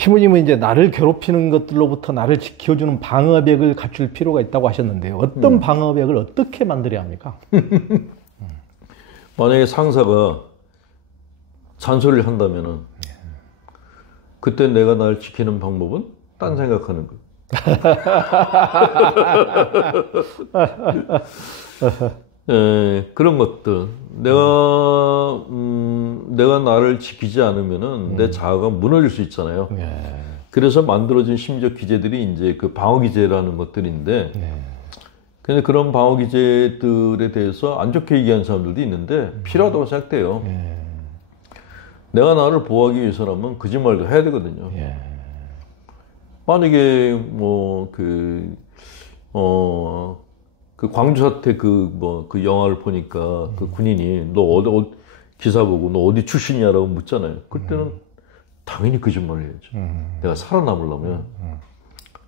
신부님은 이제 나를 괴롭히는 것들로부터 나를 지켜주는 방어벽을 갖출 필요가 있다고 하셨는데 어떤 방어벽을 어떻게 만들어야 합니까? 만약에 상사가 잔소리를 한다면은 그때 내가 날 지키는 방법은 딴 생각하는 거. 그런 것들. 내가 나를 지키지 않으면은 내 자아가 무너질 수 있잖아요. 그래서 만들어진 심리적 기제들이 이제 그 방어 기제라는 것들인데, 근데 그런 방어 기제들에 대해서 안 좋게 얘기하는 사람들도 있는데 필요하다고 생각돼요. 내가 나를 보호하기 위해서라면 거짓말도 해야 되거든요. 만약에 그 광주 사태 그 영화를 보니까 그 군인이 너 기사 보고 너 어디 출신이야라고 묻잖아요. 그때는 당연히 거짓말을 해야죠. 내가 살아남으려면.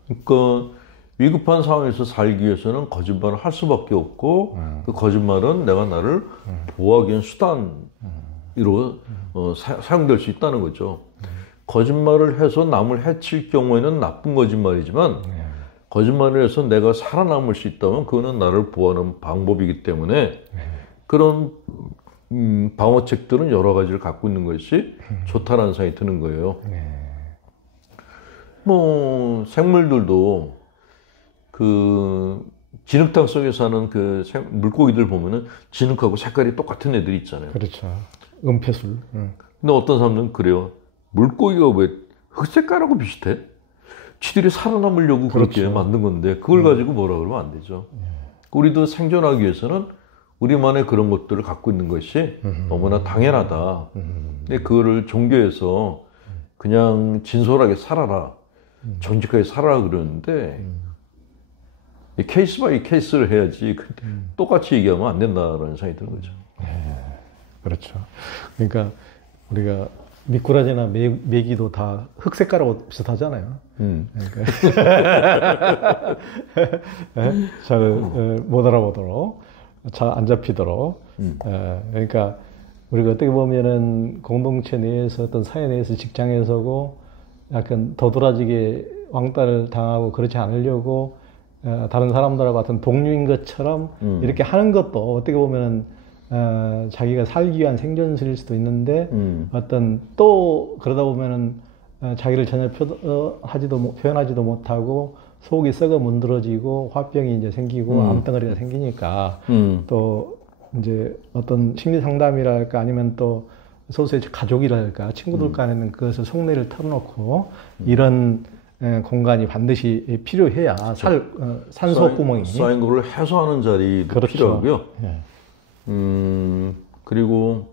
그러니까 위급한 상황에서 살기 위해서는 거짓말을 할 수밖에 없고 그 거짓말은 내가 나를 보호하기 위한 수단으로 사용될 수 있다는 거죠. 거짓말을 해서 남을 해칠 경우에는 나쁜 거짓말이지만 거짓말을 해서 내가 살아남을 수 있다면 그거는 나를 보호하는 방법이기 때문에 그런 방어책들은 여러 가지를 갖고 있는 것이 좋다라는 생각이 드는 거예요. 뭐 생물들도 그 진흙탕 속에 사는 그 물고기들 보면은 진흙하고 색깔이 똑같은 애들이 있잖아요. 그렇죠. 은폐술. 근데 어떤 사람들은 그래요. 물고기가 왜 흑색깔하고 비슷해? 쥐들이 살아남으려고 그렇게 만든 건데 그걸 가지고 뭐라 그러면 안 되죠. 우리도 생존하기 위해서는 우리만의 그런 것들을 갖고 있는 것이 너무나 당연하다. 근데 그거를 종교에서 그냥 진솔하게 살아라, 정직하게 살아라 그러는데 케이스 바이 케이스를 해야지 똑같이 얘기하면 안 된다라는 생각이 드는 거죠. 그렇죠. 그러니까 우리가 미꾸라지나 메기도 다 흑색깔하고 비슷하잖아요. 그러니까 잘 못 알아보도록, 잘 안 잡히도록. 그러니까 우리가 어떻게 보면은 공동체 내에서 어떤 사회 내에서 직장에서고 약간 도드라지게 왕따를 당하고 그렇지 않으려고 다른 사람들하고 같은 동료인 것처럼 이렇게 하는 것도 어떻게 보면은 자기가 살기 위한 생존술일 수도 있는데 어떤 또 그러다 보면은 자기를 전혀 표현하지도 못하고 속이 썩어 문드러지고 화병이 이제 생기고 암덩어리가 생기니까 또 이제 어떤 심리 상담이랄까 아니면 또 소수의 가족이랄까 친구들 간에는 그것을 속내를 털어놓고 이런 공간이 반드시 필요해야 산소구멍이 쌓인 거를 해소하는 자리도 필요하고요. 그리고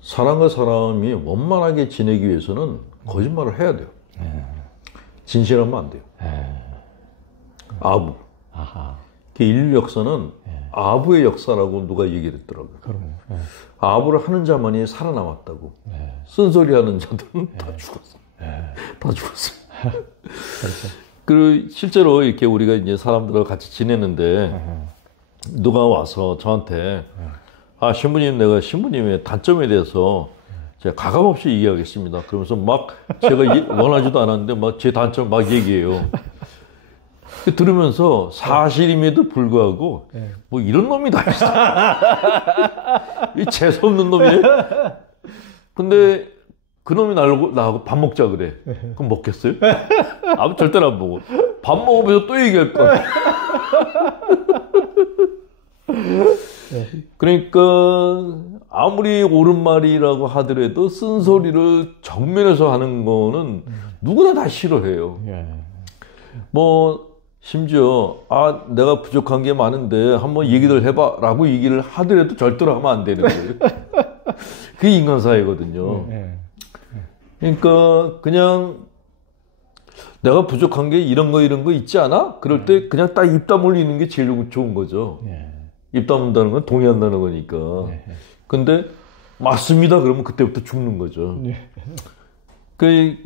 사람과 사람이 원만하게 지내기 위해서는 거짓말을 해야 돼요. 진실하면 안 돼요. 아부. 그 인류 역사는 아부의 역사라고 누가 얘기를 했더라고요. 아부를 하는 자만이 살아남았다고. 쓴소리하는 자들은 다 죽었어. 다 죽었어. 그리고 실제로 이렇게 우리가 이제 사람들과 같이 지내는데 누가 와서 저한테 신부님, 내가 신부님의 단점에 대해서 제가 가감없이 얘기하겠습니다. 그러면서 막 제가 원하지도 않았는데 막 제 단점 막 얘기해요. 들으면서 사실임에도 불구하고 뭐 이런 놈이 다 있어. 이 재수없는 놈이네. 근데 그 놈이 나하고 밥 먹자 그래. 그럼 먹겠어요? 절대로 안 먹어. 밥 먹으면서 또 얘기할 거야. 그러니까 아무리 옳은 말이라고 하더라도 쓴소리를 정면에서 하는 거는 누구나 다 싫어해요. 뭐 심지어 내가 부족한 게 많은데 한번 얘기를 해봐 라고 얘기를 하더라도 절대로 하면 안 되는 거예요. 그게 인간 사회거든요. 그러니까 그냥 내가 부족한 게 이런 거 있지 않아? 그럴 때 그냥 딱 입 다물리는 게 제일 좋은 거죠. 입 다문다는 건 동의한다는 거니까. 근데 맞습니다 그러면 그때부터 죽는 거죠. 그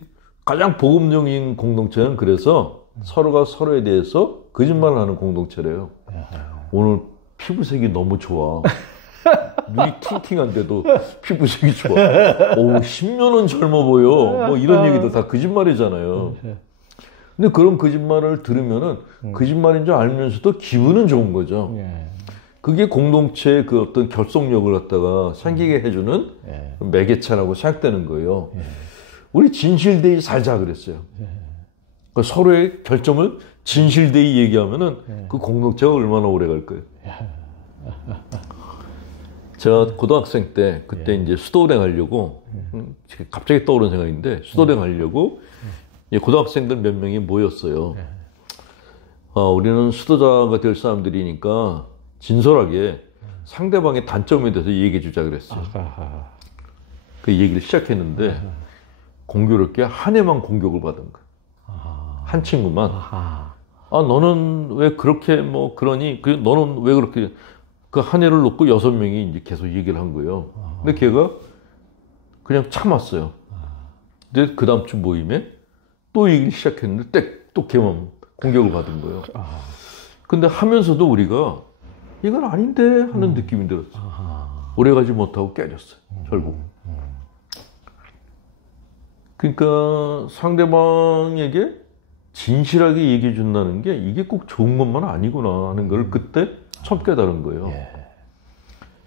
가장 복음적인 공동체는 그래서 서로가 서로에 대해서 거짓말을 하는 공동체래요. 오늘 피부색이 너무 좋아. 눈이 팅팅한데도 피부색이 좋아. 오, 10년은 젊어 보여. 뭐 이런 얘기도 다 거짓말이잖아요. 근데 그런 거짓말을 들으면은 거짓말인 줄 알면서도 기분은 좋은 거죠. 그게 공동체의 그 어떤 결속력을 갖다가 생기게 해주는 매개체라고 생각되는 거예요. 우리 진실되이 살자 그랬어요. 그러니까 서로의 결점을 진실되이 얘기하면은 그 공동체가 얼마나 오래 갈 거예요. 제가 고등학생 때 그때 이제 수도대 가려고 갑자기 떠오른 생각인데 수도대 가려고 고등학생들 몇 명이 모였어요. 우리는 수도자가 될 사람들이니까 진솔하게 상대방의 단점에 대해서 얘기해 주자 그랬어요. 그 얘기를 시작했는데 공교롭게 한 해만 공격을 받은 거예요. 한 친구만. 너는 왜 그렇게 뭐 그러니? 너는 왜 그렇게 그 한 해를 놓고 6명이 이제 계속 얘기를 한 거예요. 근데 걔가 그냥 참았어요. 근데 그 다음 주 모임에 또 얘기를 시작했는데 또 걔만 공격을 받은 거예요. 근데 하면서도 우리가 이건 아닌데 하는 느낌이 들었어요. 오래가지 못하고 깨졌어요. 결국. 그러니까 상대방에게 진실하게 얘기해 준다는 게 이게 꼭 좋은 것만 아니구나 하는 걸 그때 처음 깨달은 거예요.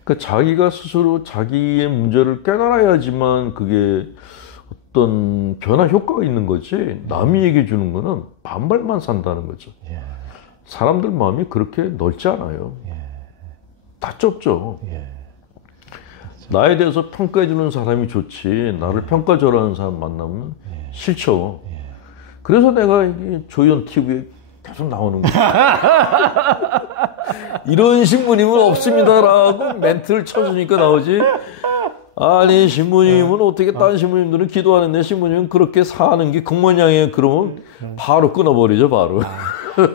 그러니까 자기가 스스로 자기의 문제를 깨달아야지만 그게 어떤 변화 효과가 있는 거지 남이 얘기해 주는 거는 반발만 산다는 거죠. 사람들 마음이 그렇게 넓지 않아요. 다 좁죠. 나에 대해서 평가해 주는 사람이 좋지 나를 평가절하는 사람 만나면 싫죠. 그래서 내가 이게 조연 TV에 계속 나오는 거예요. 이런 신부님은 없습니다라고 멘트를 쳐주니까 나오지. 아니 신부님은 어떻게 딴 신부님들은 기도하는데 신부님은 그렇게 사는 게 극모양이에요. 그러면 바로 끊어버리죠 바로.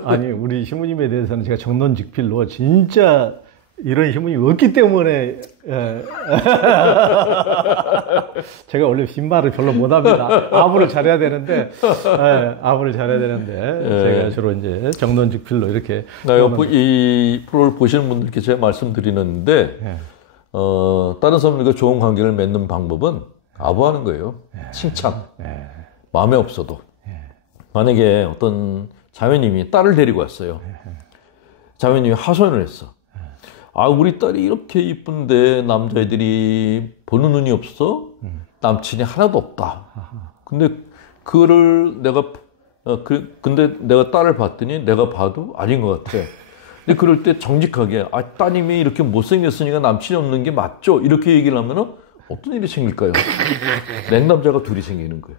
아니 우리 신부님에 대해서는 제가 정론직필로 진짜 이런 신부님이 없기 때문에 제가 원래 빈말을 별로 못합니다. 아부를 잘해야 되는데 아부를 잘해야 되는데 제가 주로 이제 정론직필로 이렇게 이 프로를 보시는 분들께 제가 말씀드리는데 다른 사람들과 좋은 관계를 맺는 방법은 아부하는 거예요. 칭찬. 마음에 없어도 만약에 어떤 자매님이 딸을 데리고 왔어요. 자매님이 하소연을 했어. 우리 딸이 이렇게 이쁜데 남자애들이 보는 눈이 없어? 남친이 하나도 없다. 근데 그거를 근데 내가 딸을 봤더니 내가 봐도 아닌 것 같아. 근데 그럴 때 정직하게 따님이 이렇게 못생겼으니까 남친이 없는 게 맞죠? 이렇게 얘기를 하면은 어떤 일이 생길까요? 냉남자가 둘이 생기는 거예요.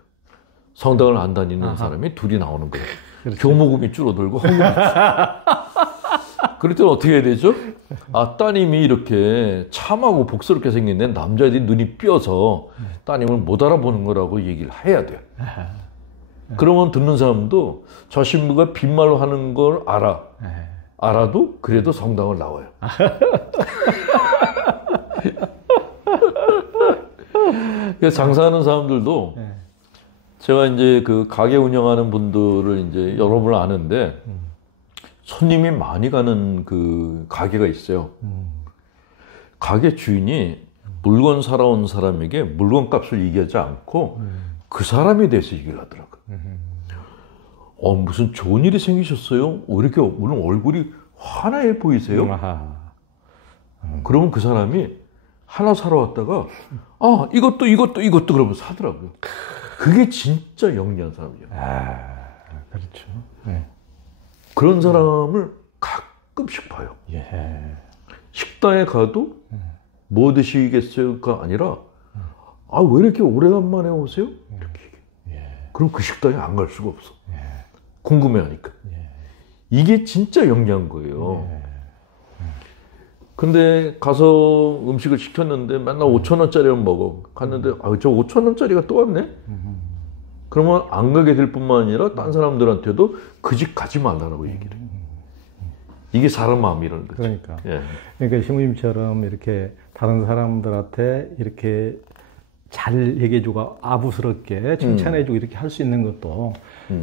성당을 안 다니는 사람이 둘이 나오는 거예요. 그렇죠. 교모금이 줄어들고 헌금이 그럴 때는 어떻게 해야 되죠? 따님이 이렇게 참하고 복스럽게 생긴데 남자애들이 눈이 삐어서 따님을 못 알아보는 거라고 얘기를 해야 돼요. 그러면 듣는 사람도 저 신부가 빈말로 하는 걸 알아도 그래도 성당을 나와요. 장사하는 사람들도 제가 이제 그 가게 운영하는 분들을 이제 여러분을 아는데 손님이 많이 가는 그 가게가 있어요. 가게 주인이 물건 사러 온 사람에게 물건 값을 얘기하지 않고 그 사람에 대해서 얘기를 하더라고요. 무슨 좋은 일이 생기셨어요? 왜 이렇게 오늘 얼굴이 환해 보이세요? 그러면 그 사람이 하나 사러 왔다가 이것도 그러면 사더라고요. 그게 진짜 영리한 사람이에요. 그렇죠. 그런 사람을 가끔씩 봐요. 식당에 가도 뭐 드시겠어요가 아니라 왜 이렇게 오래간만에 오세요? 이렇게 얘기해. 그럼 그 식당에 안 갈 수가 없어. 궁금해하니까. 이게 진짜 영리한 거예요. 근데 가서 음식을 시켰는데 맨날 5,000원짜리만 먹어. 갔는데 저 5,000원짜리가 또 왔네? 그러면 안 가게 될 뿐만 아니라 딴 사람들한테도 그 집 가지 말라고 얘기를 해요. 이게 사람 마음이라는 거죠. 그러니까. 그러니까 신부님처럼 이렇게 다른 사람들한테 이렇게 잘 얘기해주고 아부스럽게 칭찬해주고 이렇게 할 수 있는 것도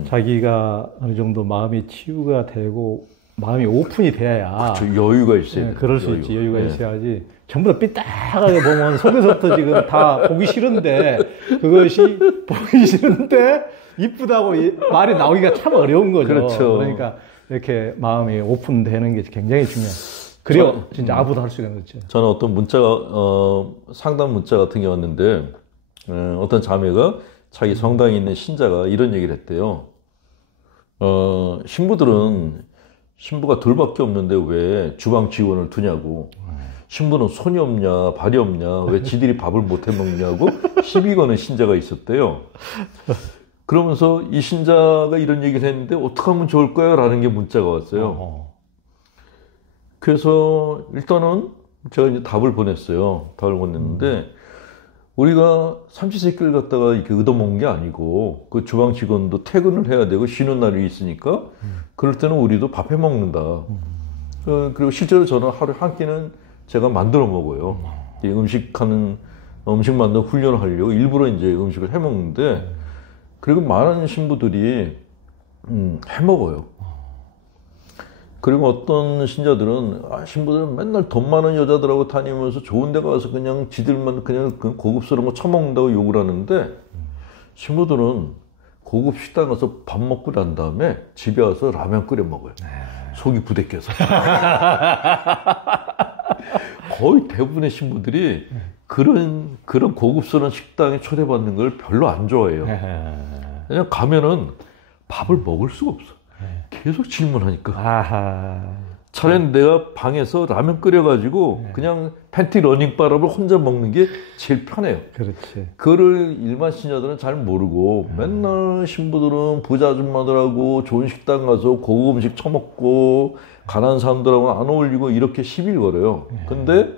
자기가 어느 정도 마음이 치유가 되고 마음이 오픈이 돼야. 그렇죠. 여유가 있어야 돼요. 그럴 수 있지. 여유가 있어야지. 전부 다 삐딱하게 보면 속에서부터 지금 다 보기 싫은데, 그것이 보기 싫은데, 이쁘다고 말이 나오기가 참 어려운 거죠. 그렇죠. 그러니까 이렇게 마음이 오픈되는 게 굉장히 중요해요. 그래야 진짜 아부도 할 수가 있는 거죠. 저는 어떤 문자가, 상담 문자 같은 게 왔는데, 어떤 자매가 자기 성당에 있는 신자가 이런 얘기를 했대요. 신부가 둘밖에 없는데 왜 주방 직원을 두냐고. 신부는 손이 없냐, 발이 없냐, 왜 지들이 밥을 못 해 먹냐고 시비 거는 신자가 있었대요. 그러면서 이 신자가 이런 얘기를 했는데 어떻게 하면 좋을까요? 라는 게 문자가 왔어요. 그래서 일단은 제가 이제 답을 보냈어요. 답을 보냈는데 우리가 삼시세끼를 갖다가 이렇게 얻어먹는 게 아니고 그 주방 직원도 퇴근을 해야 되고 쉬는 날이 있으니까 그럴 때는 우리도 밥 해 먹는다. 그리고 실제로 저는 하루에 한 끼는 제가 만들어 먹어요. 음식 만드는 훈련을 하려고 일부러 이제 음식을 해 먹는데 그리고 많은 신부들이 해 먹어요. 그리고 어떤 신자들은 신부들은 맨날 돈 많은 여자들하고 다니면서 좋은 데 가서 그냥 지들만 그냥 고급스러운 거 처먹는다고 욕을 하는데 신부들은 고급 식당 가서 밥 먹고 난 다음에 집에 와서 라면 끓여 먹어요. 속이 부대껴서. 거의 대부분의 신부들이 그런 고급스러운 식당에 초대받는 걸 별로 안 좋아해요. 그냥 가면은 밥을 먹을 수가 없어. 계속 질문하니까. 차라리 내가 방에서 라면 끓여가지고 그냥 팬티 러닝바람을 혼자 먹는 게 제일 편해요. 그렇지. 그거를 일반 신자들은 잘 모르고 맨날 신부들은 부자 아줌마들하고 좋은 식당 가서 고급 음식 처먹고 가난한 사람들하고 안 어울리고 이렇게 시비를 걸어요. 근데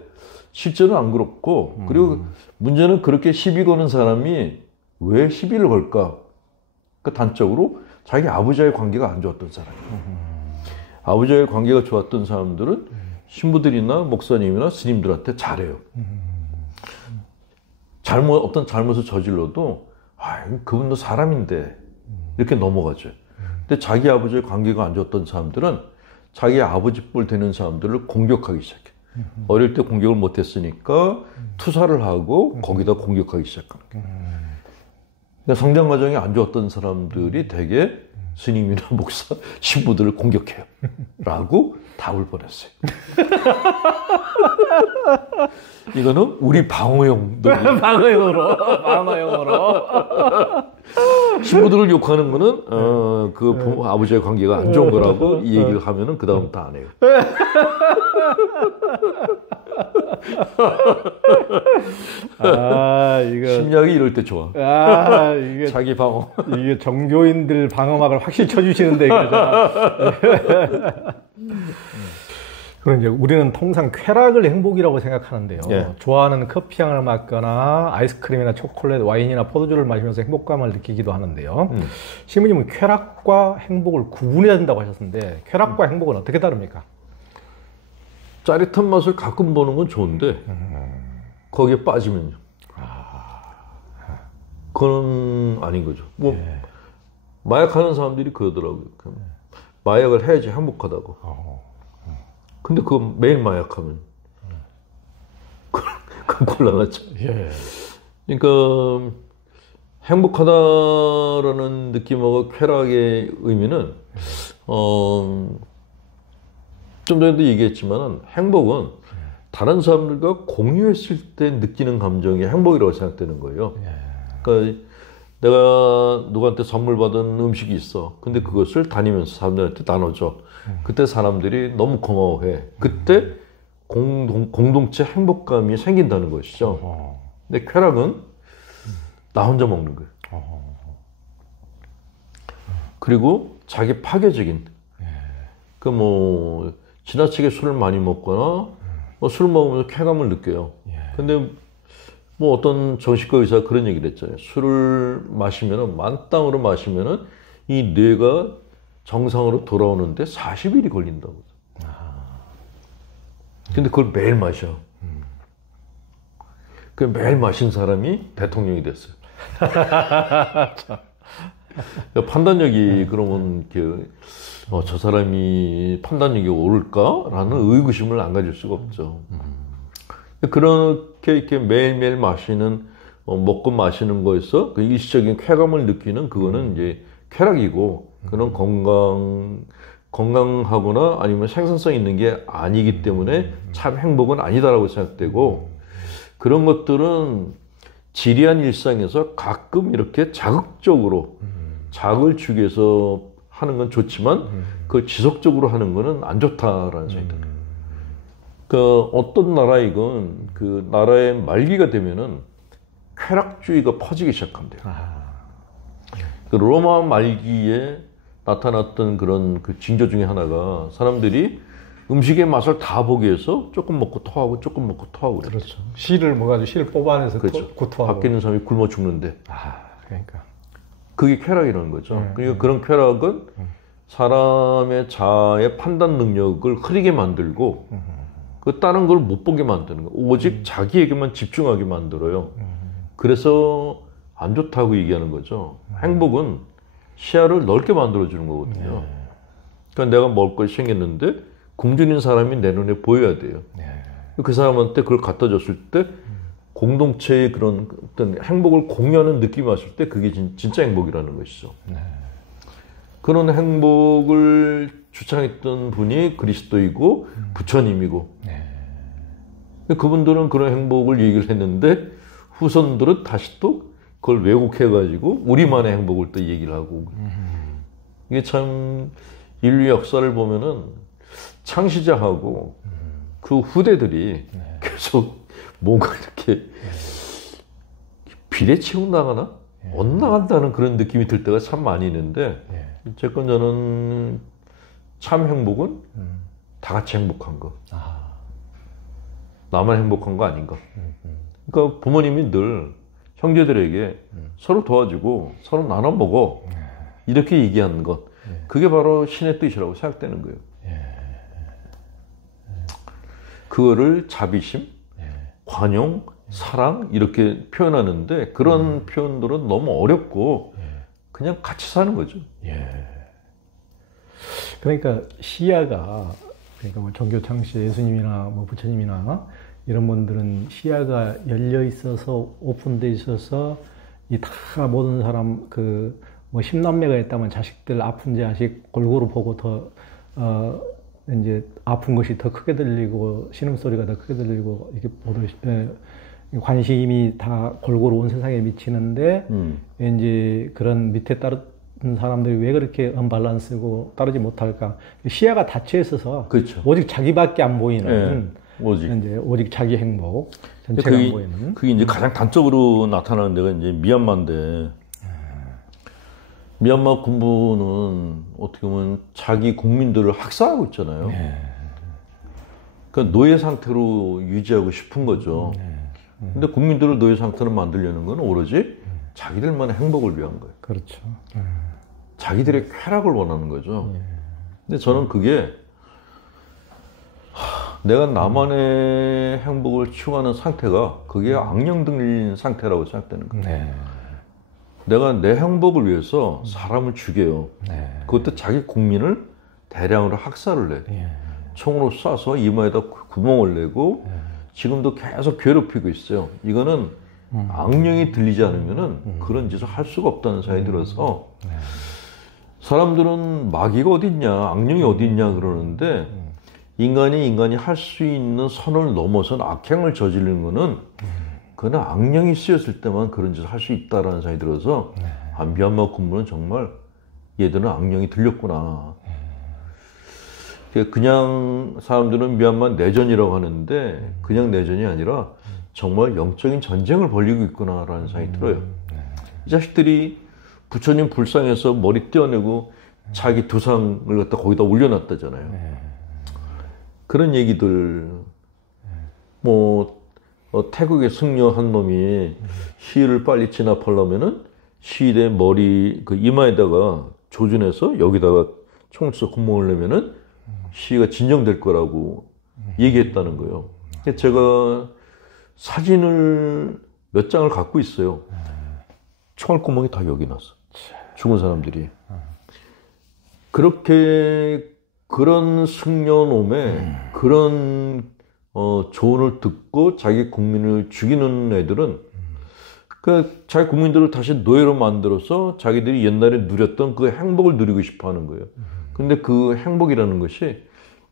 실제는 안 그렇고 그리고 문제는 그렇게 시비 거는 사람이 왜 시비를 걸까? 그 단적으로 자기 아버지와의 관계가 안 좋았던 사람이에요. 아버지와의 관계가 좋았던 사람들은 신부들이나 목사님이나 스님들한테 잘해요. 어떤 잘못을 저질러도 그분도 사람인데 이렇게 넘어가죠. 근데 자기 아버지와의 관계가 안 좋았던 사람들은 자기 아버지 뻘 되는 사람들을 공격하기 시작해. 어릴 때 공격을 못했으니까 투사를 하고 거기다 공격하기 시작하는 거예요. 성장 과정이 안 좋았던 사람들이 되게 스님이나 목사, 신부들을 공격해요. 라고 답을 보냈어요. 이거는 우리 방어용. 방어용으로. 신부들을 욕하는 거는, 아버지의 관계가 안 좋은 거라고 이 얘기를 하면은 그다음부터 안 해요. 이거. 심리학이 이럴 때 좋아. 이게. 자기 방어. 이게 종교인들 방어막을 확실히 쳐주시는데, 그죠? 그럼 이제 우리는 통상 쾌락을 행복이라고 생각하는데요. 좋아하는 커피향을 맡거나 아이스크림이나 초콜릿, 와인이나 포도주를 마시면서 행복감을 느끼기도 하는데요. 시부님은 쾌락과 행복을 구분해야 된다고 하셨는데 그쾌락과 행복은 어떻게 다릅니까? 짜릿한 맛을 가끔 보는 건 좋은데 거기에 빠지면요. 그건 아닌 거죠. 마약하는 사람들이 그러더라고요. 마약을 해야지 행복하다고. 근데 그거 매일 마약하면 그건 곤란하죠. 그러니까 행복하다라는 느낌하고 쾌락의 의미는 좀 전에도 얘기했지만 행복은 다른 사람들과 공유했을 때 느끼는 감정이 행복이라고 생각되는 거예요. 그러니까 내가 누구한테 선물 받은 음식이 있어. 근데 그것을 다니면서 사람들한테 나눠줘. 그때 사람들이 너무 고마워해. 그때 공동체 행복감이 생긴다는 것이죠. 근데 쾌락은 나 혼자 먹는 거예요. 그리고 자기 파괴적인. 지나치게 술을 많이 먹거나 술을 먹으면서 쾌감을 느껴요. 근데 어떤 정신과 의사가 그런 얘기를 했잖아요. 술을 마시면은 만땅으로 마시면은 이 뇌가 정상으로 돌아오는데 40일이 걸린다고. 근데 그걸 매일 마셔. 그 매일 마신 사람이 대통령이 됐어요. 판단력이 그러면 저 사람이 판단력이 옳을까라는 의구심을 안 가질 수가 없죠. 그렇게 이렇게 매일매일 마시는 먹고 마시는 거에서 그 일시적인 쾌감을 느끼는 그거는 이제 쾌락이고 그런 건강하거나 아니면 생산성 있는 게 아니기 때문에 참 행복은 아니다라고 생각되고 그런 것들은 지리한 일상에서 가끔 이렇게 자극적으로 자극을 주기 위해서 하는 건 좋지만 그걸 지속적으로 하는 거는 안 좋다라는 생각이 들어요. 그 어떤 나라이건 그 나라의 말기가 되면은 쾌락주의가 퍼지기 시작합니다. 그 로마 말기에 나타났던 그런 그 징조 중에 하나가 사람들이 음식의 맛을 다 보기 위해서 조금 먹고 토하고 조금 먹고 토하고 그랬죠. 그렇죠. 씨를 먹어가지고 씨를 뽑아내서 그렇죠. 토하고. 밖에 있는 사람이 굶어 죽는데. 그러니까. 그게 쾌락이라는 거죠. 그러니까 그런 쾌락은 사람의 자아의 판단 능력을 흐리게 만들고 그 다른 걸 못 보게 만드는 거. 오직 자기에게만 집중하게 만들어요. 그래서 안 좋다고 얘기하는 거죠. 행복은 시야를 넓게 만들어주는 거거든요. 그러니까 내가 먹을 것이 생겼는데 굶주린 사람이 내 눈에 보여야 돼요. 그 사람한테 그걸 갖다 줬을 때 공동체의 그런 어떤 행복을 공유하는 느낌이 왔을 때 그게 진짜 행복이라는 것이죠. 그런 행복을 주창했던 분이 그리스도이고 부처님이고 그분들은 그런 행복을 얘기를 했는데 후손들은 다시 또 그걸 왜곡해가지고 우리만의 행복을 또 얘기를 하고 이게 참 인류 역사를 보면은 창시자하고 그 후대들이 계속 뭔가 이렇게 비례치고 나가나? 엇나간다는 그런 느낌이 들 때가 참 많이 있는데 어쨌건 저는 참 행복은 다 같이 행복한 거. 나만 행복한 거 아닌가. 그러니까 부모님이 늘 형제들에게 서로 도와주고 서로 나눠 먹어 이렇게 얘기하는 것 그게 바로 신의 뜻이라고 생각되는 거예요. 그거를 자비심, 관용, 사랑 이렇게 표현하는데 그런 표현들은 너무 어렵고 그냥 같이 사는 거죠. 그러니까 시야가 그러니까 뭐 종교 창시 예수님이나 뭐 부처님이나 이런 분들은 시야가 열려 있어서 오픈돼 있어서 이 다 모든 사람 그 뭐 10남매가 있다면 자식들 아픈 자식 골고루 보고 더 이제 아픈 것이 더 크게 들리고 신음소리가 더 크게 들리고 이렇게 보듯이 관심이 다 골고루 온 세상에 미치는데 이제 그런 밑에 따른 사람들이 왜 그렇게 언밸런스고 따르지 못할까? 시야가 닫혀 있어서 그렇죠. 오직 자기밖에 안 보이는 오직 자기 행복 전체가 안 보이는 그게 이제 가장 단적으로 나타나는 데가 이제 미얀마인데 미얀마 군부는 어떻게 보면 자기 국민들을 학살하고 있잖아요. 그러니까 노예 상태로 유지하고 싶은 거죠. 근데 국민들을 노예 상태로 만들려는 건 오로지 자기들만의 행복을 위한 거예요. 그렇죠. 자기들의 쾌락을 원하는 거죠. 근데 저는 그게 내가 나만의 행복을 추구하는 상태가 그게 악령 들린 상태라고 생각되는 거예요. 내가 내 행복을 위해서 사람을 죽여요. 그것도 자기 국민을 대량으로 학살을 해. 총으로 쏴서 이마에다 구멍을 내고 지금도 계속 괴롭히고 있어요. 이거는 악령이 들리지 않으면은 그런 짓을 할 수가 없다는 생각이 들어서 사람들은 마귀가 어디 있냐, 악령이 어디 있냐 그러는데 인간이 할 수 있는 선을 넘어선 악행을 저지르는 거는 그건 악령이 쓰였을 때만 그런 짓을 할 수 있다라는 생각이 들어서 미얀마 군부는 정말 얘들은 악령이 들렸구나. 그냥 사람들은 미얀마 내전이라고 하는데 그냥 내전이 아니라 정말 영적인 전쟁을 벌이고 있구나라는 생각이 들어요. 이 자식들이 부처님 불상에서 머리 떼어내고 자기 두상을 갖다 거기다 올려놨다잖아요. 그런 얘기들 태국의 승려한 놈이 시위를 빨리 진압하려면은 시위대 머리 그 이마에다가 조준해서 여기다가 총을 쏘 구멍을 내면은 시위가 진정될 거라고 얘기했다는 거예요. 제가 사진을 몇 장을 갖고 있어요. 총알 구멍이 다 여기 났어. 죽은 사람들이. 그렇게 그런 승려놈의 그런 조언을 듣고 자기 국민을 죽이는 애들은 그 자기 국민들을 다시 노예로 만들어서 자기들이 옛날에 누렸던 그 행복을 누리고 싶어 하는 거예요. 근데 그 행복이라는 것이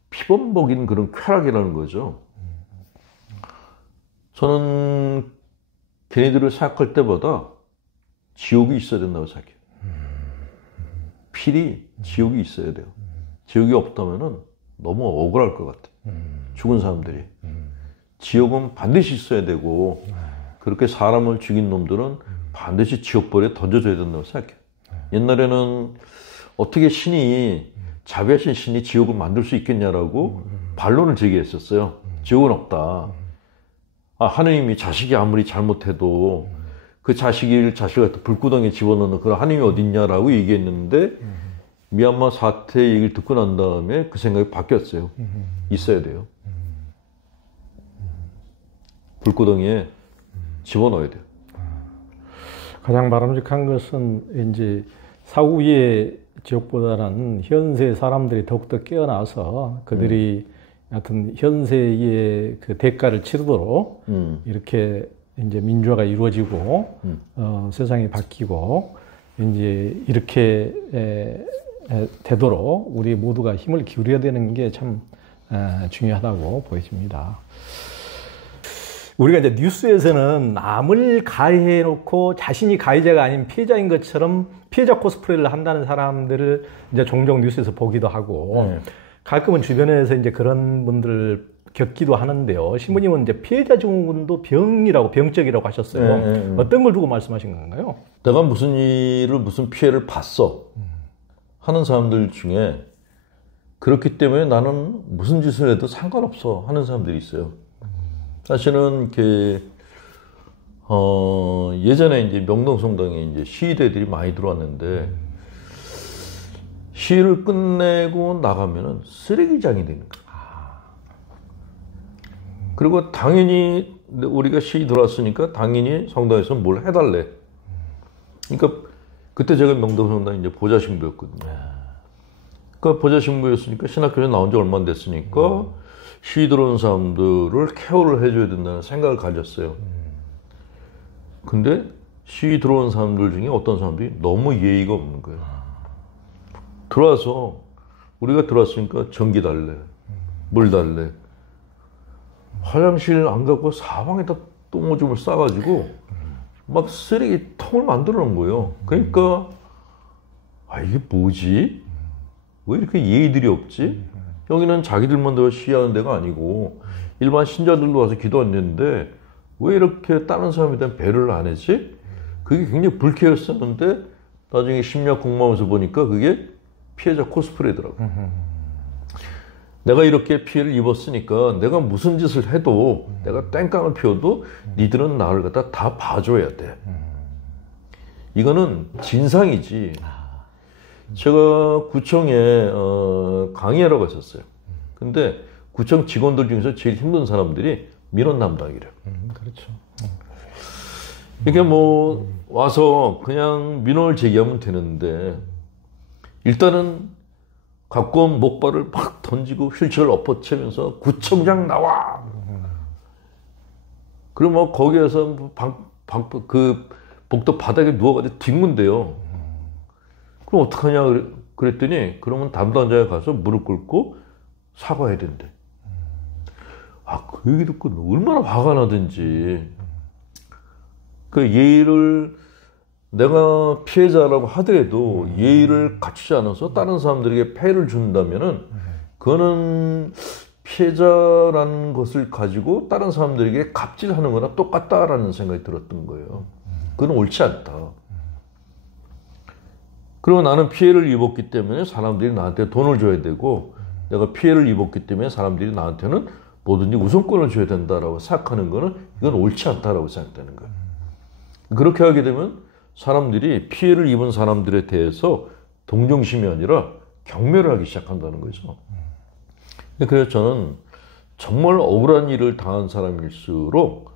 피범벅인 그런 쾌락이라는 거죠. 저는 걔네들을 생각할 때보다 지옥이 있어야 된다고 생각해요. 필히 지옥이 있어야 돼요. 지옥이 없다면은 너무 억울할 것 같아요. 죽은 사람들이. 지옥은 반드시 있어야 되고 그렇게 사람을 죽인 놈들은 반드시 지옥벌에 던져줘야 된다고 생각해요. 옛날에는 어떻게 자비하신 신이 지옥을 만들 수 있겠냐라고 반론을 제기했었어요. 지옥은 없다. 하느님이 자식이 아무리 잘못해도 그 자식을 불구덩이에 집어넣는 그런 하느님이 어딨냐라고 얘기했는데 미얀마 사태 얘기를 듣고 난 다음에 그 생각이 바뀌었어요. 있어야 돼요. 불구덩이에 집어넣어야 돼요. 가장 바람직한 것은 이제 사후의 지옥보다는 현세 사람들이 더욱더 깨어나서 그들이 하여튼 현세의 그 대가를 치르도록 이렇게 이제 민주화가 이루어지고 세상이 바뀌고 이제 이렇게 되도록 우리 모두가 힘을 기울여야 되는 게 참 중요하다고 보여집니다. 우리가 이제 뉴스에서는 남을 가해놓고 자신이 가해자가 아닌 피해자인 것처럼 피해자 코스프레를 한다는 사람들을 이제 종종 뉴스에서 보기도 하고 가끔은 주변에서 이제 그런 분들을 겪기도 하는데요. 신부님은 이제 피해자 증후군도 병적이라고 하셨어요. 어떤 걸 두고 말씀하신 건가요? 내가 무슨 피해를 봤어 하는 사람들 중에 그렇기 때문에 나는 무슨 짓을 해도 상관없어 하는 사람들이 있어요. 사실은 예전에 이제 명동성당에 이제 시위대들이 많이 들어왔는데 시위를 끝내고 나가면은 쓰레기장이 되는 거예요. 그리고 당연히 우리가 시위 들어왔으니까 당연히 성당에서 뭘 해달래. 그러니까 그때 제가 명동성당 이제 보좌신부였거든요. 그러니까 보좌신부였으니까 신학교에서 나온 지 얼마 안 됐으니까 시위 들어온 사람들을 케어를 해줘야 된다는 생각을 가졌어요. 근데 시위 들어온 사람들 중에 어떤 사람들이 너무 예의가 없는 거예요. 우리가 들어왔으니까 전기 달래, 물 달래. 화장실 안 갖고 사방에다 똥오줌을 싸가지고 막 쓰레기통을 만들어 놓은 거예요. 그러니까 이게 뭐지? 왜 이렇게 예의들이 없지? 여기는 자기들만 더 시위하는 데가 아니고 일반 신자들도 와서 기도했는데 왜 이렇게 다른 사람에 대한 배려를 안 했지? 그게 굉장히 불쾌했었는데 나중에 심리학 공부하면서 보니까 그게 피해자 코스프레더라고요. 내가 이렇게 피해를 입었으니까 내가 무슨 짓을 해도 내가 땡깡을 피워도 니들은 나를 갖다 다 봐줘야 돼. 이거는 진상이지. 제가 구청에 강의하러 갔었어요. 근데 구청 직원들 중에서 제일 힘든 사람들이 민원 담당이래요. 그렇죠. 이게 뭐 와서 그냥 민원을 제기하면 되는데 일단은 갖고 온 목발을 막 던지고 휠체어를 엎어치면서 구청장 나와. 그러면 거기에서 그 복도 바닥에 누워가지고 뒹군대요. 그럼 어떡하냐 그랬더니 그러면 담당자가 가서 무릎 꿇고 사과해야 된대. 그 얘기 듣고 얼마나 화가 나든지. 그 예의를 내가 피해자라고 하더라도 예의를 갖추지 않아서 다른 사람들에게 폐해를 준다면은 그거는 피해자라는 것을 가지고 다른 사람들에게 갑질하는 거나 똑같다라는 생각이 들었던 거예요. 그건 옳지 않다. 그리고 나는 피해를 입었기 때문에 사람들이 나한테 돈을 줘야 되고 내가 피해를 입었기 때문에 사람들이 나한테는 뭐든지 우선권을 줘야 된다라고 생각하는 거는 이건 옳지 않다라고 생각되는 거예요. 그렇게 하게 되면 사람들이 피해를 입은 사람들에 대해서 동정심이 아니라 경멸을 하기 시작한다는 거죠. 그래서 저는 정말 억울한 일을 당한 사람일수록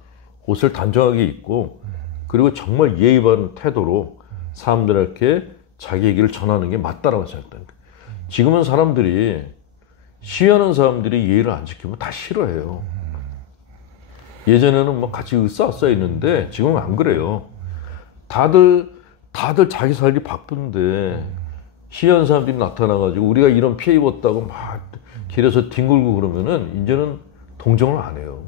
옷을 단정하게 입고 그리고 정말 예의 바른 태도로 사람들에게 자기 얘기를 전하는 게 맞다라고 생각한다. 지금은 사람들이 시위하는 사람들이 예의를 안 지키면 다 싫어해요. 예전에는 뭐 같이 으쌰으쌰 했는데 지금은 안 그래요. 다들 자기 살기 바쁜데 시위하는 사람들이 나타나가지고 우리가 이런 피해 입었다고 막 길에서 뒹굴고 그러면은 이제는 동정을 안 해요.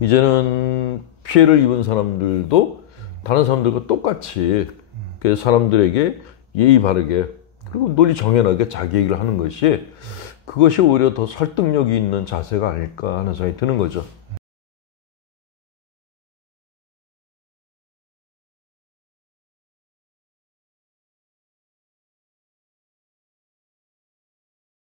이제는 피해를 입은 사람들도 다른 사람들과 똑같이 그 사람들에게 예의 바르게 그리고 논리 정연하게 자기 얘기를 하는 것이 그것이 오히려 더 설득력이 있는 자세가 아닐까 하는 생각이 드는 거죠.